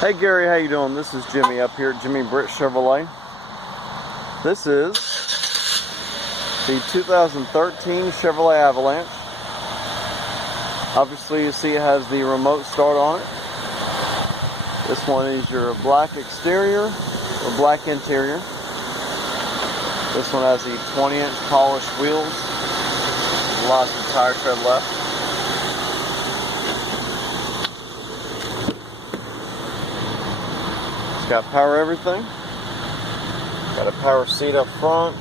Hey Gary, how you doing? This is Jimmy up here at Jimmy Britt Chevrolet. This is the 2013 Chevrolet Avalanche. Obviously you see it has the remote start on it. This one is your black exterior or black interior. This one has the 20-inch polished wheels. Lots of tire tread left. It's got power everything. Got a power seat up front.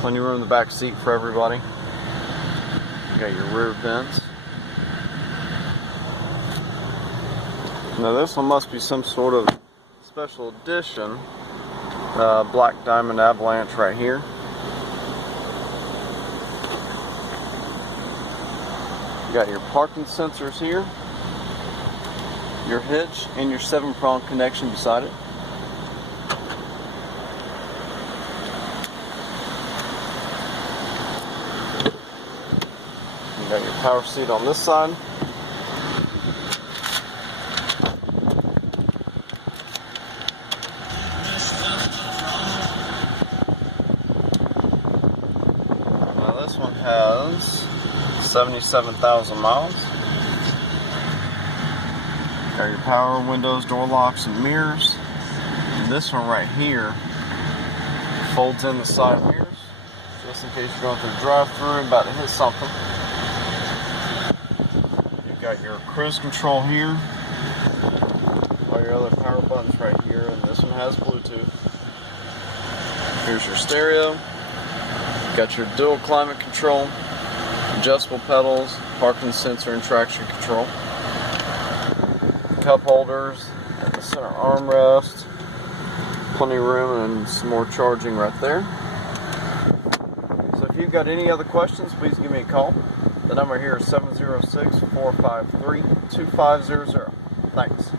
Plenty of room in the back seat for everybody. You got your rear vents. Now this one must be some sort of special edition. Black Diamond Avalanche right here. You got your parking sensors here, your hitch, and your 7-prong connection beside it. You got your power seat on this side. This one has 77,000 miles. Got your power windows, door locks, and mirrors. And this one right here folds in the side mirrors, just in case you're going through the drive-through and about to hit something. You've got your cruise control here. All your other power buttons right here, and this one has Bluetooth. Here's your stereo. Got your dual climate control, adjustable pedals, parking sensor and traction control, cup holders, and the center armrest, plenty of room and some more charging right there. So if you've got any other questions, please give me a call. The number here is 706-453-2500. Thanks.